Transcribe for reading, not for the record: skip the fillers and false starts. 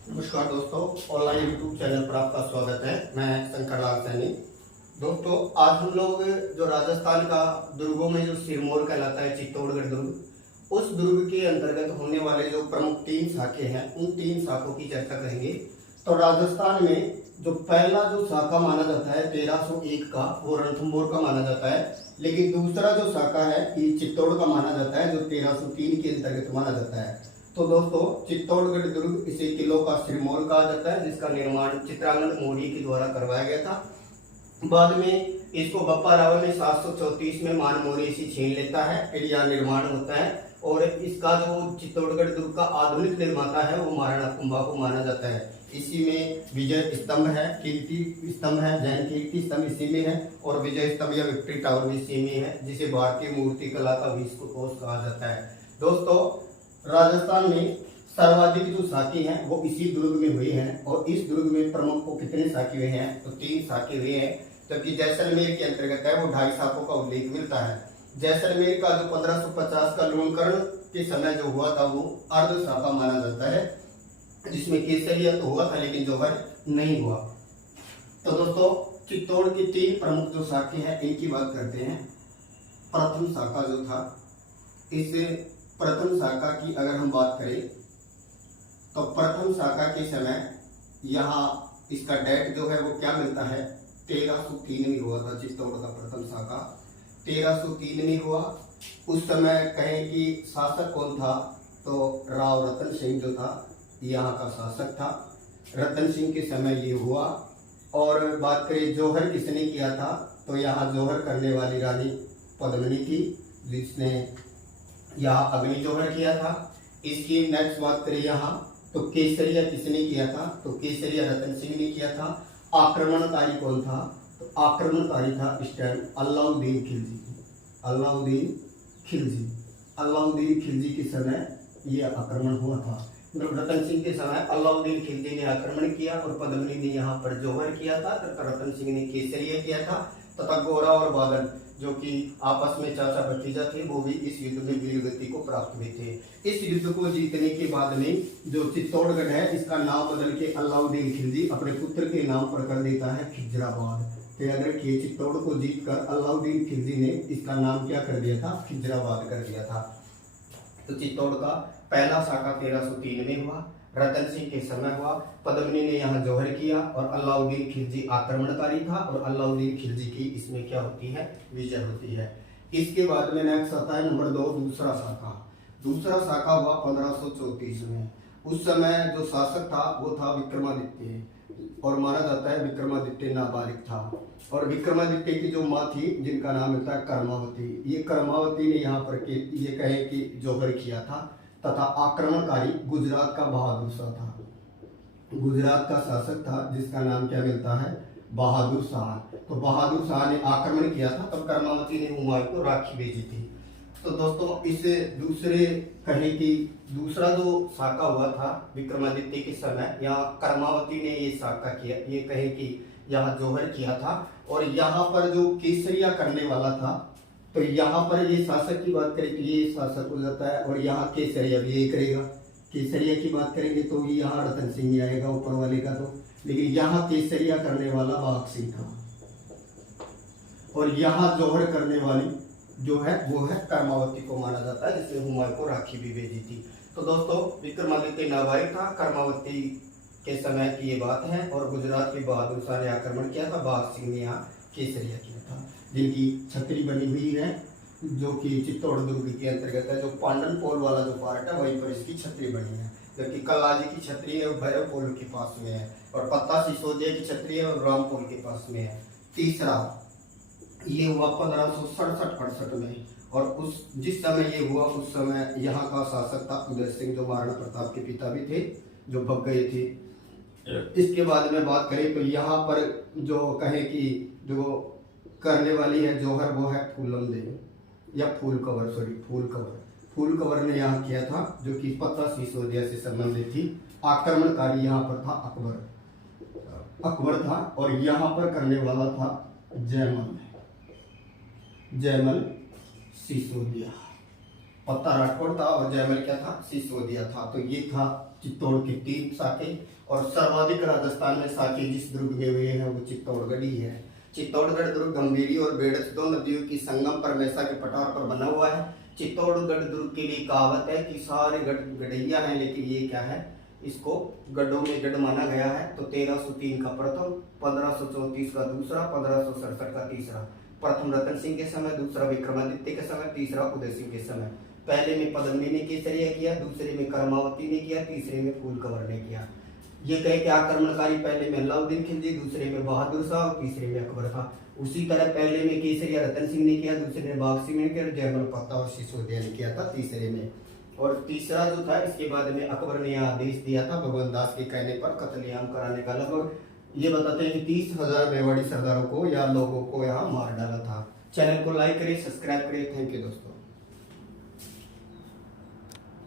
नमस्कार दोस्तों, online YouTube channel पर आपका स्वागत है। मैं शंकर लाल सैनी। दोस्तों, आज हम लोग जो राजस्थान का दुर्गों में जो सिरमौर कहलाता है, चित्तौड़गढ़ दुर्ग, उस दुर्ग के अंतर्गत होने वाले जो प्रमुख 3 शाखे हैं, उन 3 शाखों की चर्चा करेंगे। तो राजस्थान में जो पहला जो शाखा माना जाता है 1301 का, वो रणथंभौर का माना जाता है। लेकिन दूसरा जो शाखा है ये चित्तौड़ का माना जाता है, जो 1303 के अंतर्गत माना जाता है। तो दोस्तों, चित्तौड़गढ़ दुर्ग इसे किलों का सिरमौर कहा जाता है, जिसका निर्माण चित्रांगद मौर्य के द्वारा करवाया गया था। बाद में इसको बप्पा रावल ने 734 में मान मौर्य इसे छीन लेता है, फिर यह निर्माण होता है। और इसका जो चित्तौड़गढ़ दुर्ग का आधुनिक निर्माता है वो महाराणा कुंभा को माना जाता है। इसी में विजय स्तंभ है, कीर्ति स्तंभ है, जैन कीर्ति स्तंभ इसी में है, और विजय स्तंभ या विक्ट्री टावर भी इसी में है, जिसे भारतीय मूर्ति कला का विश्वकोश कहा जाता है। दोस्तों, राजस्थान में सर्वाधिक जो शाखी हैं वो इसी दुर्ग में हुई हैं, और इस दुर्ग में प्रमुख को कितने शाखी हुए हैं? तो 3 शाखी हुए हैं। जबकि जैसलमेर के अंतर्गत है वो 2.5 शाखों का उल्लेख मिलता है। जैसलमेर का जो 1550 का लूणकरण के समय जो हुआ था वो अर्ध शाखा माना जाता है, जिसमें केसरिया तो हुआ था लेकिन जौहर नहीं हुआ। तो दोस्तों, चित्तौड़ की 3 प्रमुख जो शाखी हैं इनकी बात करते हैं। प्रथम शाखा जो था, इस प्रथम शाखा की अगर हम बात करें तो प्रथम शाखा के समय यहाँ इसका डेट जो है वो क्या मिलता है? 1303 में हुआ था चित्तौड़ का प्रथम शाखा, 1303 में हुआ। उस समय कहें कि शासक कौन था? तो राव रतन सिंह जो था यहाँ का शासक था। रतन सिंह के समय ये हुआ। और बात करें जौहर किसने किया था, तो यहाँ जौहर करने वाली रानी पद्मिनी थी, जिसने यहाँ अग्नि जौहर किया था। इसकी नेक्स्ट बात करें यहाँ तो केसरिया किसने किया था? तो केसरिया रतन सिंह ने किया था। आक्रमणकारी कौन था? तो आक्रमणकारी था इस टाइम अलाउद्दीन खिलजी। अलाउद्दीन खिलजी, अलाउद्दीन खिलजी के समय ये आक्रमण हुआ था। मतलब रतन सिंह के समय अलाउद्दीन खिलजी ने आक्रमण किया और पद्मिनी ने यहाँ पर जौहर किया था, तथा रतन सिंह ने केसरिया किया था। तथा गोरा और बादल जो कि आपस में चाचा भतीजा थे, वो भी इस युद्ध में वीरगति को प्राप्त हुए थे। इस युद्ध को जीतने के बाद में जो चित्तौड़गढ़ है इसका नाम बदल के अलाउद्दीन खिलजी अपने पुत्र के नाम पर कर देता है खिजराबाद। तो याद रखिए, चित्तौड़ को जीतकर अलाउद्दीन खिलजी ने इसका नाम क्या कर दिया था? खिजराबाद कर दिया था। तो चित्तौड़ का पहला शाखा 1303 में हुआ, रतन सिंह के समय हुआ, पद्मिनी ने यहाँ जौहर किया, और अलाउद्दीन खिलजी आक्रमणकारी था, और अलाउद्दीन खिलजी की इसमें क्या होती है? विजय होती है। इसके बाद में नेक्स्ट आता है नंबर 2, दूसरा शाखा। दूसरा शाखा हुआ 1534 में। उस समय जो शासक था वो था विक्रमादित्य, और माना जाता है विक्रमादित्य नाबालिग था। और विक्रमादित्य की जो माँ थी जिनका नाम होता है कर्मावती, ये कर्मावती ने यहाँ पर के ये कहे कि जौहर किया था। तथा आक्रमणकारी गुजरात का बहादुर शाह था। गुजरात का शासक था जिसका नाम क्या मिलता है? बहादुर शाह। तो बहादुर शाह ने आक्रमण किया था, तब कर्मावती ने हुमायूं को राखी भेजी थी। तो दोस्तों, इस दूसरे कहे कि दूसरा जो शाखा हुआ था विक्रमादित्य के समय, यहाँ कर्मावती ने ये शाखा किया, ये कहे कि यहाँ जौहर किया था। और यहाँ पर जो केसरिया करने वाला था, तो यहाँ पर ये शासक की बात करें तो ये शासक हो जाता है, और यहाँ केसरिया भी यही करेगा। केसरिया की बात करेंगे तो ये यहाँ रतन सिंह ही आएगा ऊपर वाले का। तो लेकिन यहाँ केसरिया करने वाला बाघ सिंह था, और यहाँ जौहर करने वाली जो है वो है कर्मावती को माना जाता है, जिसने हुमायूं को राखी भी भेजी थी। तो दोस्तों, विक्रमादित्य नाबालिग था, कर्मावती के समय की ये बात है, और गुजरात के बहादुर शाह ने आक्रमण किया था, बाघ सिंह ने यहाँ केसरिया किया था, जिनकी छतरी बनी हुई है जो कि चित्तौड़ दुर्ग के अंतर्गत है। जो पांडन पोल वाला जो पार्ट है वहीं पर इसकी छतरी बनी है, जबकि कल्लाजी की छतरी है वो भैरव पोल के पास में है, और पत्ता सिसोदिया की छतरी है और राम पोल के पास में है। तीसरा ये हुआ 1567-68 में, और उस जिस समय ये हुआ उस समय यहाँ का शासक था उदय सिंह, जो महाराणा प्रताप के पिता भी थे, जो भग गए थे। इसके बाद में बात करें तो यहाँ पर जो कहे कि जो करने वाली है जौहर, वो है फूलम देवी या full cover, sorry full cover. Full cover ने यहाँ किया था, जो कि पत्ता सिसोदिया से संबंधित थी। आक्रमणकारी यहाँ पर था अकबर था, और यहाँ पर करने वाला था जयमल सिसोदिया। पत्ता राठौड़ था और जयमल क्या था, सिसोदिया था। तो ये था चित्तौड़ की 3 शाखें। और सर्वाधिक राजस्थान में शाखें जिस दुर्ग में हुए हैं वो चित्तौड़गढ़ ही है। चित्तौड़गढ़ दुर्ग गंभीरी और बेड़च 2 नदियों की संगम पर मैसा के पठार पर बना हुआ है। चित्तौड़गढ़ दुर्ग के लिए कहावत है कि सारे गढ़ गढ़ैया हैं, लेकिन ये क्या है, इसको गढ़ों में गढ़ माना गया है। तो 1303 का प्रथम, 1534 का दूसरा, 1567 का तीसरा। प्रथम रतन सिंह के समय, दूसरा विक्रमादित्य के समय, तीसरा उदय सिंह के समय। पहले में पद्मिनी ने केसरिया किया, दूसरे में कर्मावती ने किया, तीसरे में फूल कंवर ने किया। ये कहे कि आक्रमणकारी पहले में अलाउद्दीन खिलजी, दूसरे में बहादुर शाह और तीसरे में अकबर था। उसी तरह पहले में केसरिया रतन सिंह ने किया, दूसरे में बाघ सिंह ने किया, जयमल पत्ता और सिसोदिया ने किया था तीसरे में। और तीसरा जो था, इसके बाद में अकबर ने आदेश दिया था भगवंत दास के कहने पर कत्लेआम कराने का। लगभग ये बताते हैं कि 30,000 मेवाड़ी सरदारों को या लोगों को यहाँ मार डाला था। चैनल को लाइक करिए, सब्सक्राइब करिए। थैंक यू दोस्तों।